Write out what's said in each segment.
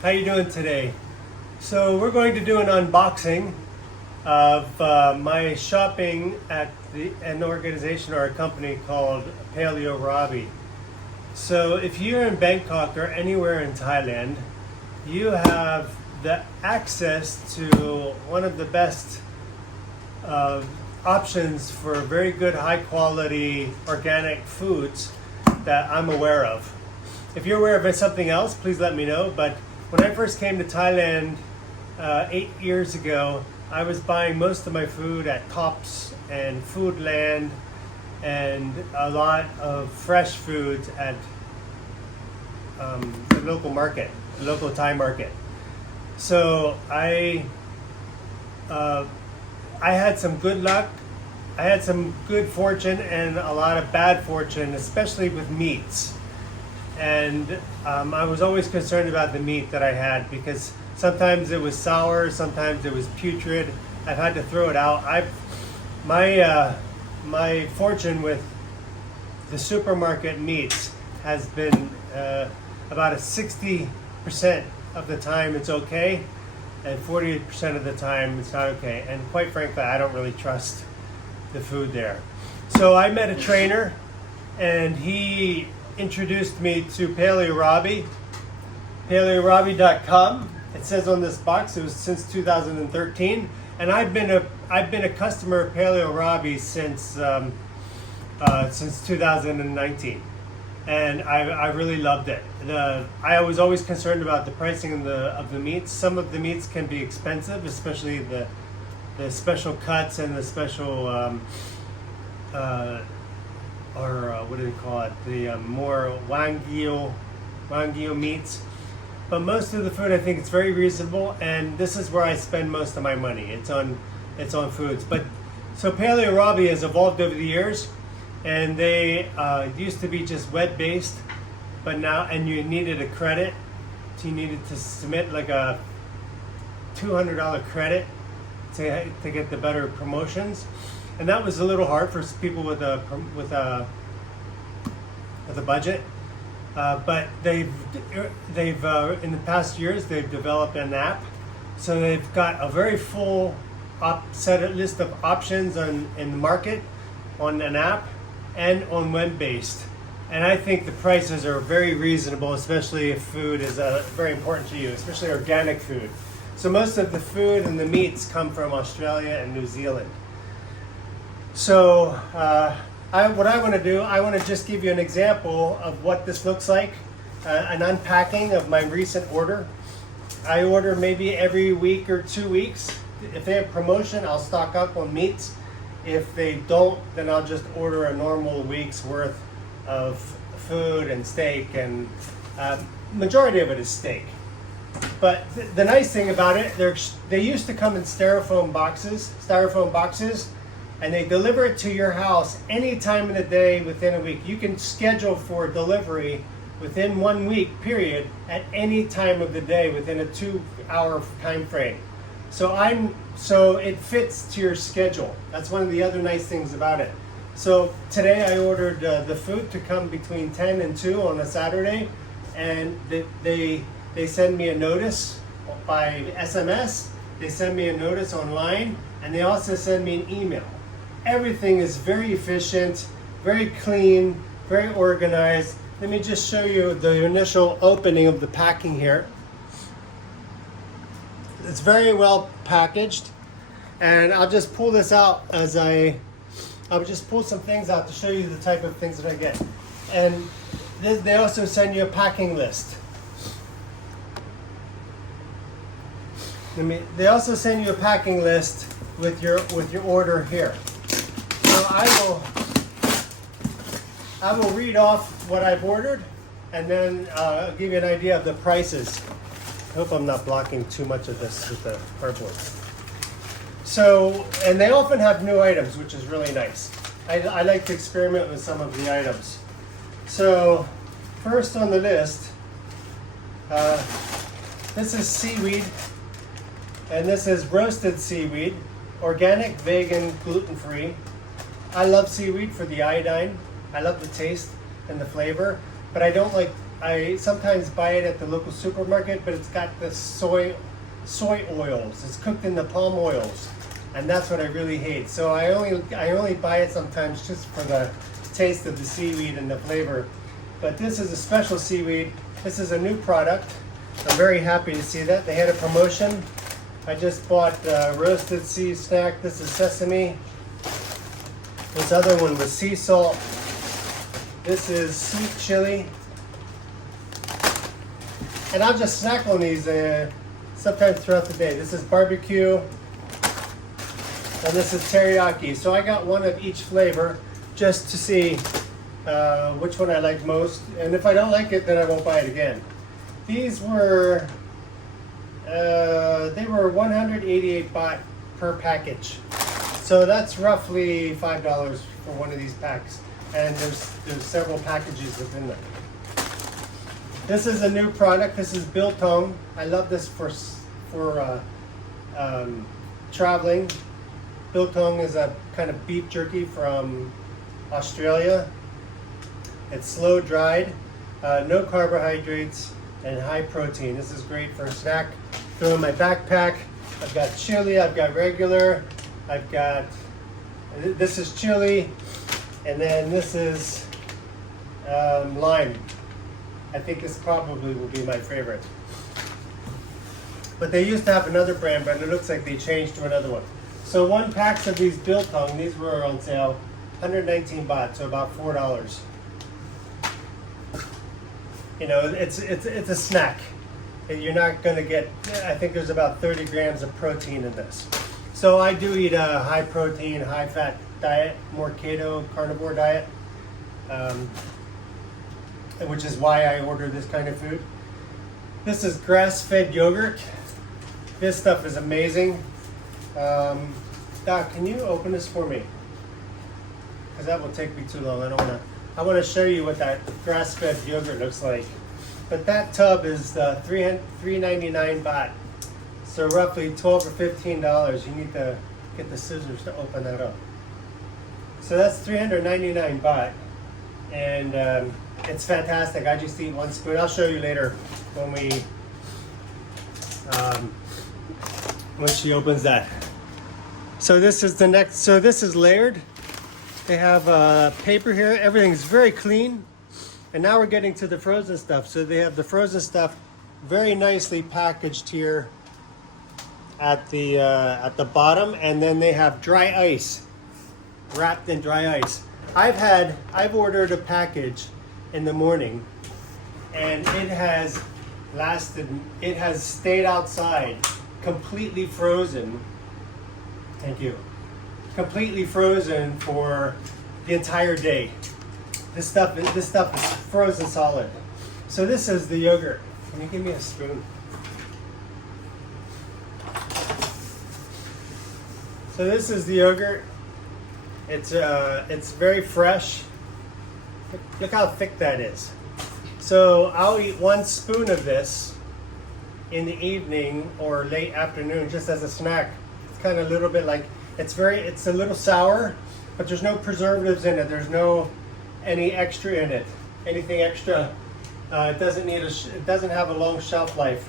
How you doing today? So we're going to do an unboxing of my shopping at an organization or a company called Paleo Robbie. So if you're in Bangkok or anywhere in Thailand, you have the access to one of the best options for very good high quality organic foods that I'm aware of. If you're aware of something else, please let me know. But when I first came to Thailand 8 years ago, I was buying most of my food at Tops and Foodland and a lot of fresh foods at the local market, the local Thai market. So I had some good luck. I had some good fortune and a lot of bad fortune, especially with meats. And I was always concerned about the meat that I had because sometimes it was sour, sometimes it was putrid. I've had to throw it out. My fortune with the supermarket meats has been about a 60% of the time it's okay, and 40% of the time it's not okay. And quite frankly, I don't really trust the food there. So I met a trainer, and he introduced me to Paleo Robbie, paleorobbie.com. It says on this box it was since 2013, and I've been a customer of Paleo Robbie since 2019, and I really loved it. I was always concerned about the pricing of the meats. Some of the meats can be expensive, especially the special cuts and the special what do they call it? The more Wagyu meats. But most of the food, I think it's very reasonable, and this is where I spend most of my money. It's on foods. But so Paleo Robbie has evolved over the years, and they used to be just web based, but now, and you needed a credit. So you needed to submit like a $200 credit to get the better promotions, and that was a little hard for people with a budget. But they've in the past years they've developed an app, so they've got a very full list of options in the market on an app and on web-based. And I think the prices are very reasonable, especially if food is very important to you, especially organic food. So most of the food and the meats come from Australia and New Zealand. So what I want to do, I want to just give you an example of what this looks like, an unpacking of my recent order. I order maybe every week or 2 weeks. If they have promotion, I'll stock up on meats. If they don't, then I'll just order a normal week's worth of food and steak, and majority of it is steak. But the nice thing about it, they used to come in styrofoam boxes, and they deliver it to your house any time of the day within a week. You can schedule for delivery within 1 week period at any time of the day within a 2-hour time frame. So it fits to your schedule. That's one of the other nice things about it. So today I ordered the food to come between 10 and 2 on a Saturday, and they send me a notice by SMS, they send me a notice online, and they also send me an email. Everything is very efficient, very clean, very organized. Let me just show you the initial opening of the packing here. It's very well packaged, and I'll just pull this out I'll just pull some things out to show you the type of things that I get. And they also send you a packing list. They also send you a packing list with your order here. So I will read off what I've ordered, and then I'll give you an idea of the prices. I hope I'm not blocking too much of this with the cardboard. So, and they often have new items, which is really nice. I like to experiment with some of the items. So, first on the list, this is seaweed, and this is roasted seaweed, organic, vegan, gluten-free. I love seaweed for the iodine. I love the taste and the flavor, but I don't like I sometimes buy it at the local supermarket, but it's got the soy oils. It's cooked in the palm oils, and that's what I really hate. So I only buy it sometimes just for the taste of the seaweed and the flavor. But this is a special seaweed. This is a new product. I'm very happy to see that. They had a promotion. I just bought roasted sea snack. This is sesame. This other one was sea salt. This is sweet chili. And I'll just snack on these sometimes throughout the day. This is barbecue. And this is teriyaki. So I got one of each flavor just to see which one I like most. And if I don't like it, then I won't buy it again. These were, they were 188 baht per package. So that's roughly $5 for one of these packs. And there's several packages within them. This is a new product. This is biltong. I love this for traveling. Biltong is a kind of beef jerky from Australia. It's slow dried, no carbohydrates, and high protein. This is great for a snack. Throw in my backpack. I've got chili, I've got regular, I've got, this is chili, and then this is lime. I think this probably will be my favorite. But they used to have another brand, but it looks like they changed to another one. So one pack of these biltong, these were on sale, 119 baht, so about $4. You know, it's a snack. You're not going to get, I think there's about 30 grams of protein in this. So I do eat a high protein, high fat diet, more keto carnivore diet, which is why I order this kind of food. This is grass-fed yogurt. This stuff is amazing. Doc, can you open this for me? Because that will take me too long. I want to show you what that grass-fed yogurt looks like. But that tub is $3.99 baht. So roughly $12 or $15. You need to get the scissors to open that up. So that's 399 baht. And it's fantastic. I just eat one spoon. I'll show you later when she opens that. So this is the next, so this is layered. They have paper here. Everything's very clean. And now we're getting to the frozen stuff. So they have the frozen stuff very nicely packaged here at the bottom, and then they have dry ice, wrapped in dry ice. I've ordered a package in the morning, and it has stayed outside, completely frozen. Thank you. Completely frozen for the entire day. This stuff is frozen solid. So this is the yogurt. Can you give me a spoon? So this is the yogurt. It's very fresh. Look how thick that is. So I'll eat one spoon of this in the evening or late afternoon just as a snack. It's kind of a little bit like, it's a little sour, but there's no preservatives in it. There's no any extra in it. Anything extra, it doesn't have a long shelf life.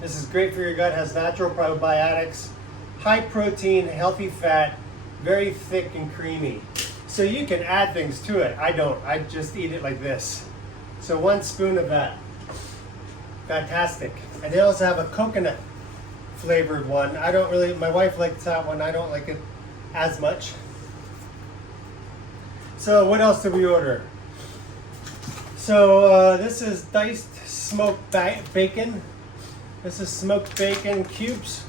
This is great for your gut. Has natural probiotics, high protein, healthy fat, very thick and creamy. So you can add things to it. I don't. I just eat it like this. So one spoon of that. Fantastic. And they also have a coconut flavored one. I don't really, my wife likes that one. I don't like it as much. So what else did we order? So this is diced smoked bacon. This is smoked bacon cubes.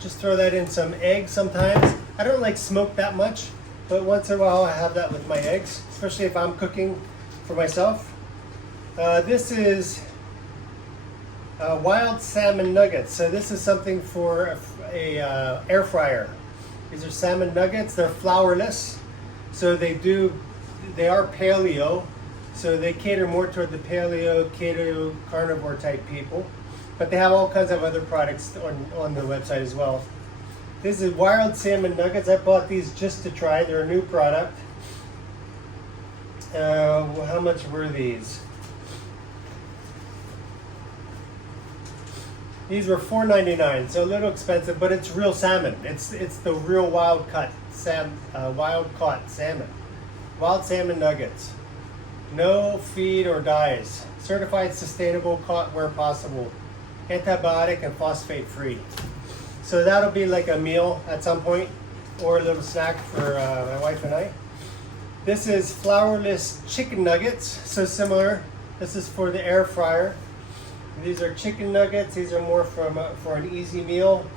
Just throw that in some eggs sometimes. I don't like smoked that much, but once in a while I have that with my eggs, especially if I'm cooking for myself. This is wild salmon nuggets. So this is something for a air fryer. These are salmon nuggets. They're flourless. So they are paleo. So they cater more toward the paleo, keto, carnivore type people. But they have all kinds of other products on the website as well. This is wild salmon nuggets. I bought these just to try. They're a new product. how much were these? These were $4.99, so a little expensive, but it's real salmon. It's the real wild caught salmon, wild salmon nuggets. No feed or dyes. Certified sustainable, caught where possible. Antibiotic and phosphate free. So that'll be like a meal at some point, or a little snack for my wife and I. This is flourless chicken nuggets, so similar. This is for the air fryer. These are chicken nuggets. These are more for an easy meal.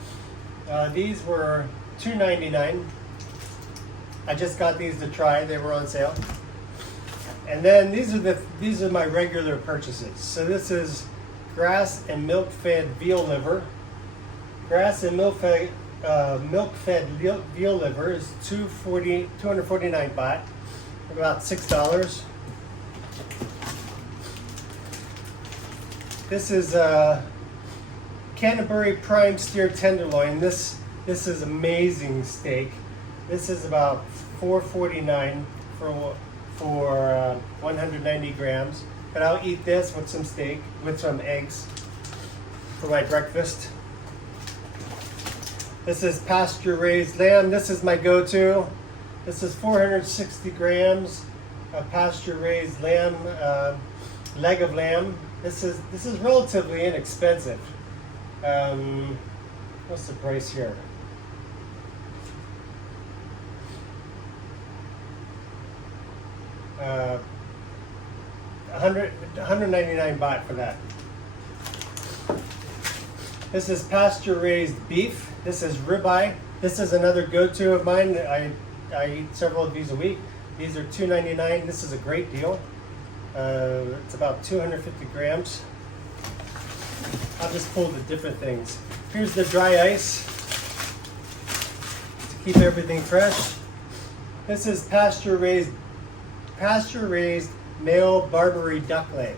These were $2.99. I just got these to try. They were on sale. And then these are my regular purchases. So this is grass and milk-fed veal liver. Grass and milk-fed veal liver is 249 baht, about $6. This is Canterbury prime steer tenderloin. This is amazing steak. This is about $4.49 for 190 grams. But I'll eat this with some steak, with some eggs for my breakfast. This is pasture raised lamb. This is my go-to. This is 460 grams of pasture raised lamb, leg of lamb. This is relatively inexpensive. What's the price here? $199 baht for that. This is pasture raised beef. This is ribeye. This is another go-to of mine. I eat several of these a week. These are $2.99. This is a great deal. It's about 250 grams. I'll just pull the different things. Here's the dry ice to keep everything fresh. This is pasture raised male Barbary duck leg.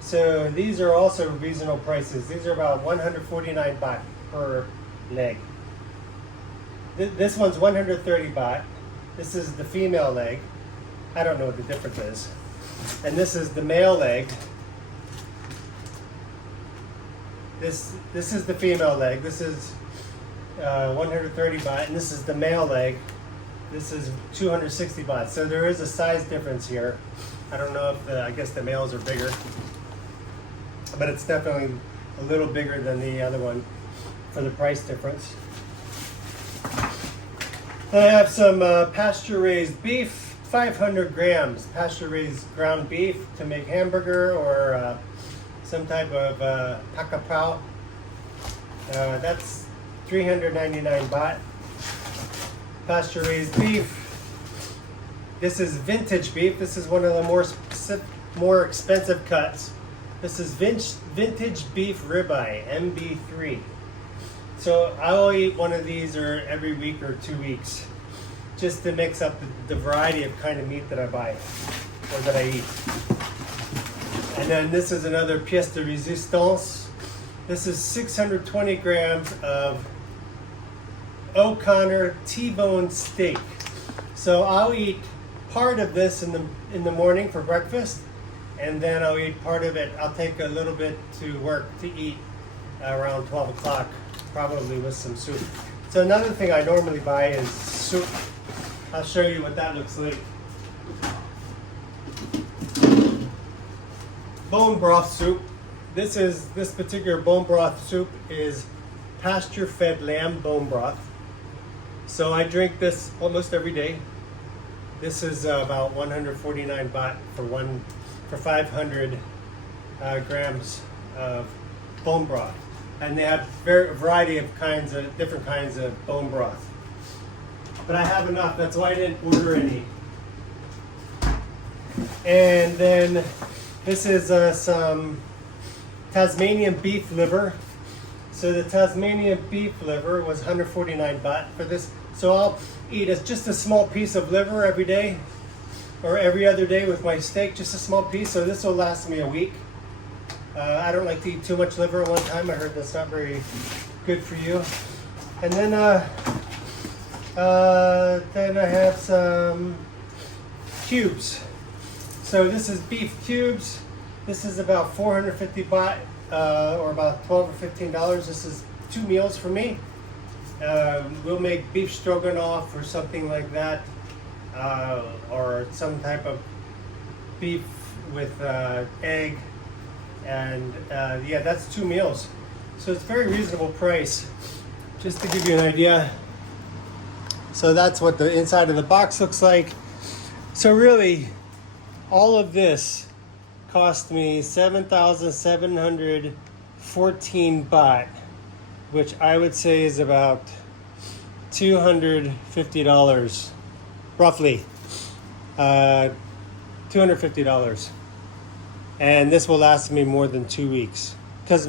So these are also reasonable prices. These are about 149 baht per leg. This one's 130 baht. This is the female leg. I don't know what the difference is. And this is the male leg. This is the female leg. This is 130 baht, and this is the male leg. This is 260 baht. So there is a size difference here. I don't know if I guess the males are bigger, but it's definitely a little bigger than the other one for the price difference. I have some pasture-raised beef, 500 grams pasture-raised ground beef to make hamburger or some type of pakapao. That's 399 baht. Pasture-raised beef. This is vintage beef. This is one of the more expensive cuts. This is vintage beef ribeye, MB3. So I'll eat one of these every week or 2 weeks, just to mix up the variety of kind of meat that I buy or that I eat. And then this is another pièce de résistance. This is 620 grams of O'Connor T-bone steak. So I'll eat part of this in the morning for breakfast, and then I'll eat part of it. I'll take a little bit to work to eat around 12 o'clock, probably with some soup. So another thing I normally buy is soup. I'll show you what that looks like. Bone broth soup. This particular bone broth soup is pasture-fed lamb bone broth. So I drink this almost every day. This is about 149 baht for 500 grams of bone broth, and they have a variety of different kinds of bone broth. But I have enough. That's why I didn't order any. And then this is some Tasmanian beef liver. So the Tasmanian beef liver was 149 baht for this. So I'll eat just a small piece of liver every day, or every other day with my steak, just a small piece. So this will last me a week. I don't like to eat too much liver at one time. I heard that's not very good for you. And then I have some cubes. So this is beef cubes. This is about 450 baht, or about $12 or $15. This is 2 meals for me. We'll make beef stroganoff or something like that, or some type of beef with egg, and yeah, that's 2 meals. So it's very reasonable price. Just to give you an idea. So that's what the inside of the box looks like. So really, all of this cost me 7,714 baht, which I would say is about $250, roughly. $250. And this will last me more than 2 weeks. Because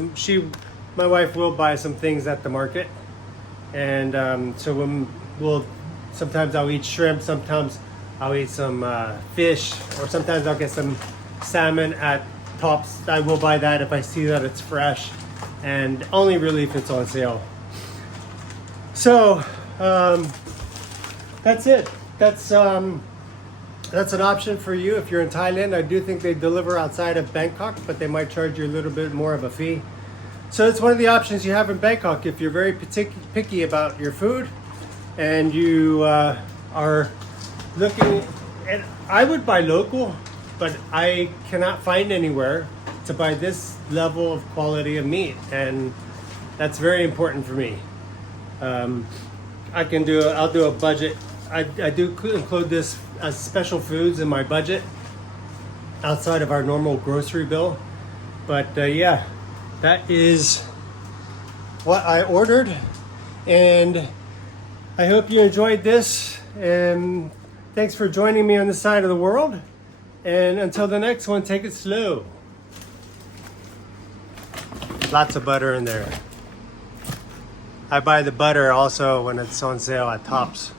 my wife will buy some things at the market. And so we'll sometimes I'll eat shrimp, sometimes I'll eat some fish, or sometimes I'll get some salmon at Tops. I will buy that if I see that it's fresh, and only really if it's on sale. So that's it. That's an option for you if you're in Thailand. I do think they deliver outside of Bangkok, but they might charge you a little bit more of a fee. So it's one of the options you have in Bangkok if you're very picky about your food, and you are looking. And I would buy local, but I cannot find anywhere to buy this level of quality of meat, and that's very important for me. I'll do a budget. I do include this as special foods in my budget outside of our normal grocery bill. But yeah, that is what I ordered, and I hope you enjoyed this, and thanks for joining me on this side of the world. And until the next one, take it slow. Lots of butter in there. I buy the butter also when it's on sale at Tops.